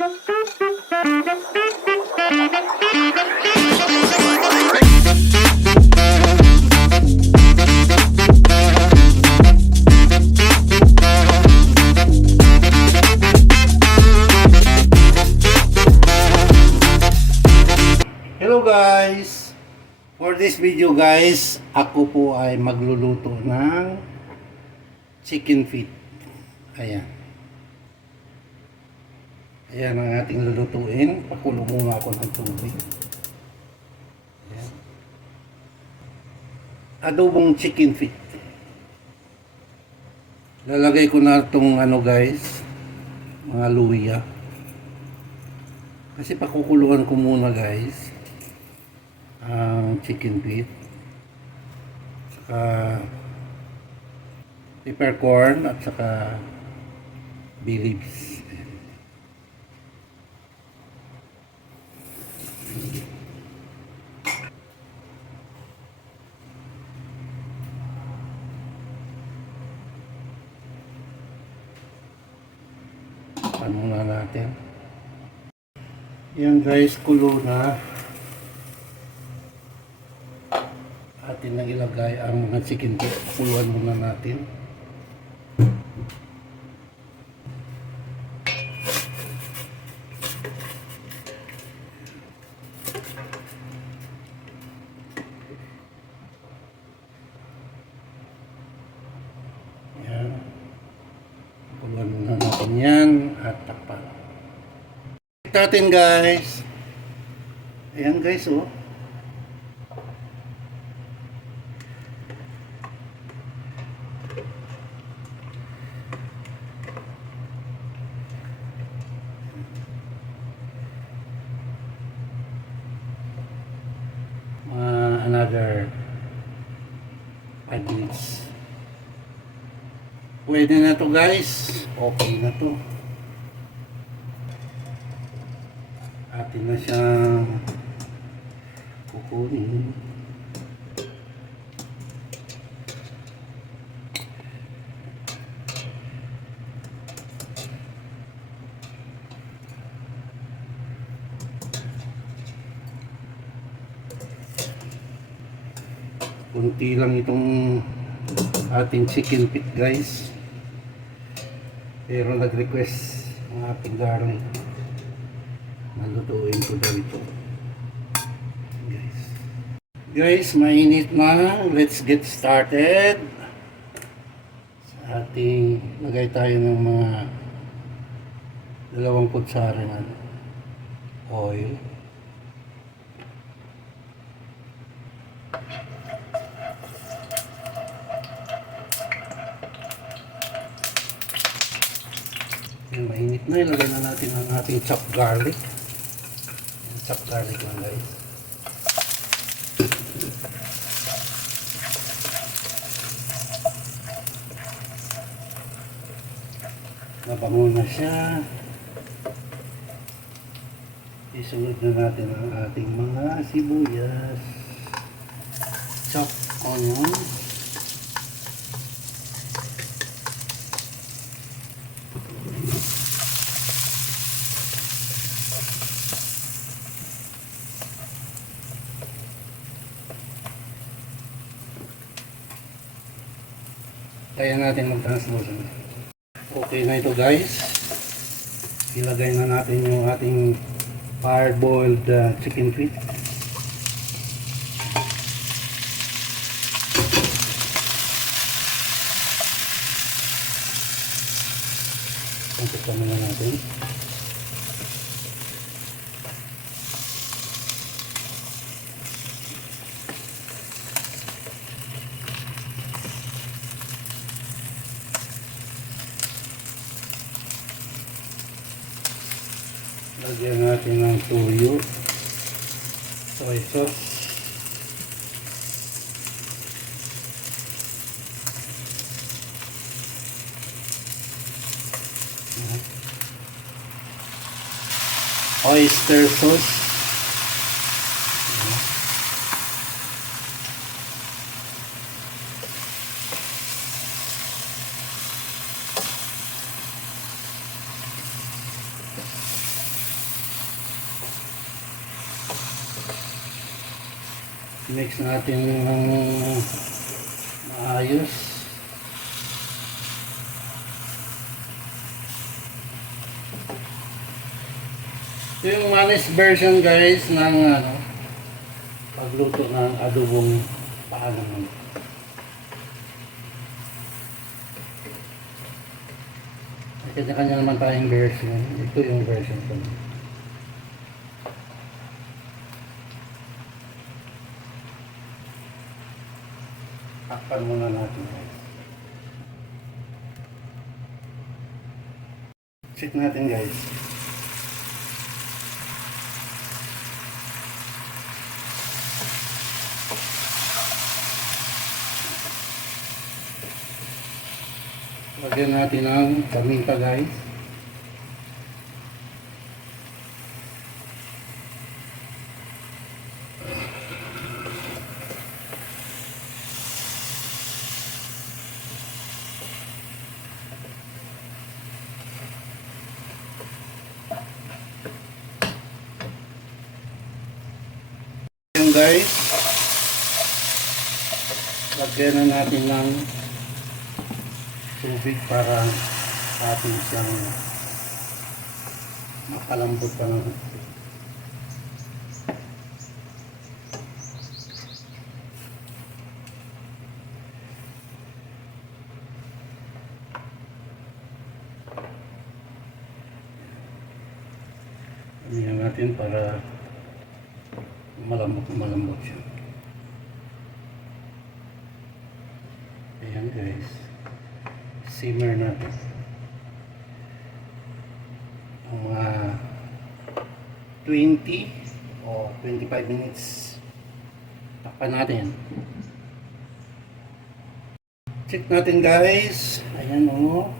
Hello guys! For this video guys, ako po ay magluluto ng chicken feet. Ayan. Ayan ang ating lulutuin. Pakulo muna ako ng tubig. Ayan. Adobong chicken feet. Lalagay ko na itong ano guys, mga luya. Kasi pakukuluan ko muna guys ang chicken feet, saka peppercorn at saka bay leaves. Ano na natin? Yan guys, kulo na. Atin na ilagay ang mga chicken feet. Kuluan muna natin. Yan. Kuluan muna natin yan at takpan. Natin guys. Ayan guys, oh. Another 5 minutes. Pwede na to guys. Okay na to. Atin na siyang kukunin. Kunti lang itong ating chicken feet guys, pero nag-request ang ating garlic. Nalutuin ko daw ito guys. Mainit na. Let's get started. Sa ating lagay tayo ng mga 2 kutsara na oil. Yan, mainit na. Ilagay na natin ang ating chopped garlic. Chopped garlic lang guys. Nabango na siya. Isunod na natin ang ating mga sibuyas. Chopped onion. Kaya natin mag-translucent. Okay na ito guys. Ilagay na natin yung ating hard-boiled chicken feet. Kuntukan muna natin. Lagyan natin ng tuyo, soy sauce, oyster sauce, Mix natin ng maayos. Ito yung manis version guys ng pagluto ng adobong paalam. Kanya-kanya naman tayong version. Ito yung version ko. Takpan muna natin guys. Check natin guys. Lagyan natin ng paminta guys. Yan guys. Lagyan na natin ng tubig para atin siyang makalambot pa ng Iniyan natin para malambot siya. Ayan guys. Simmer natin ang mga 20 o 25 minutes. Takpan natin. Check natin guys. Ayan o.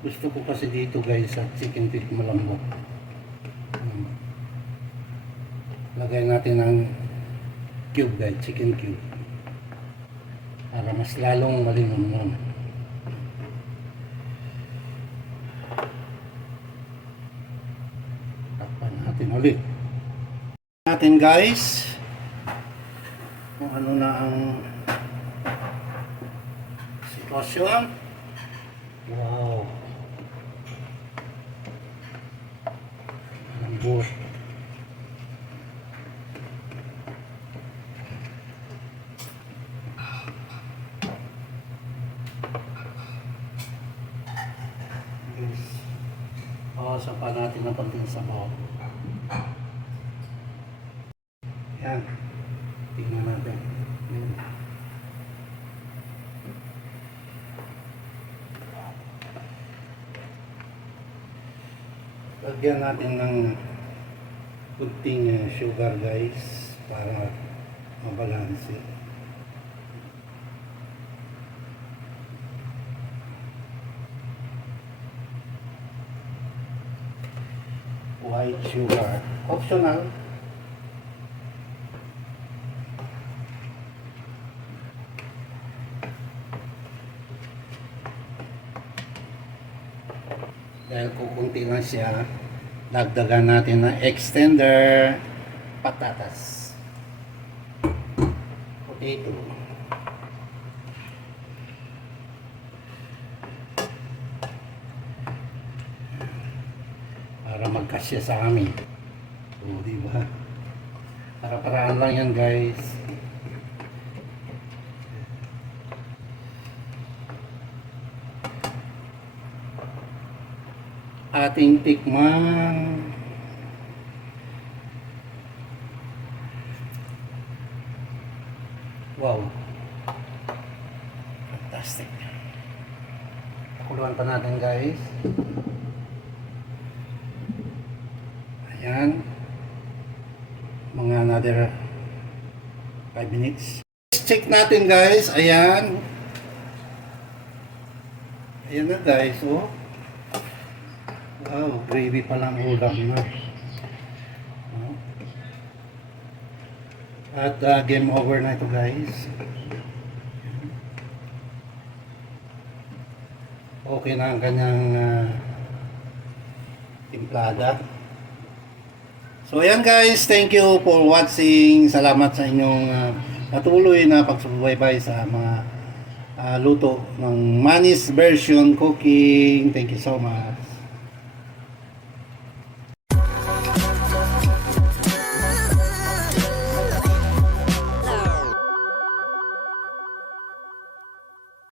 Gusto ko kasi dito guys sa chicken feet malambot. Lagay natin ng cube guys, chicken cube. Para mas lalong malinamnam. Takpan natin ulit. Natin guys kung ano na ang sitwasyon. Wow. Lambot. Bawasan pa natin ng konting sabaw. Yan. Tingnan natin. Yan. Lagyan natin ng kunting sugar guys para mabalanse. White sugar. Optional. Dahil kukunti lang siya, dagdagan natin ng extender patatas. Potato. Para magkasya sa amin. O, diba? Para-paraan lang yan guys. Ating tikman. Wow. Fantastic. Pakuluan pa natin guys. Ayan. Mga another 5 minutes. Check natin guys. Ayan. Ayan na guys. Oh. Wow, gravy pa lang ulam na. At game over na ito guys. Okay na ang kanyang timplada. So ayan guys, thank you for watching. Salamat sa inyong patuloy na pagsubaybay sa mga luto ng Manny's Version Cooking. Thank you so much.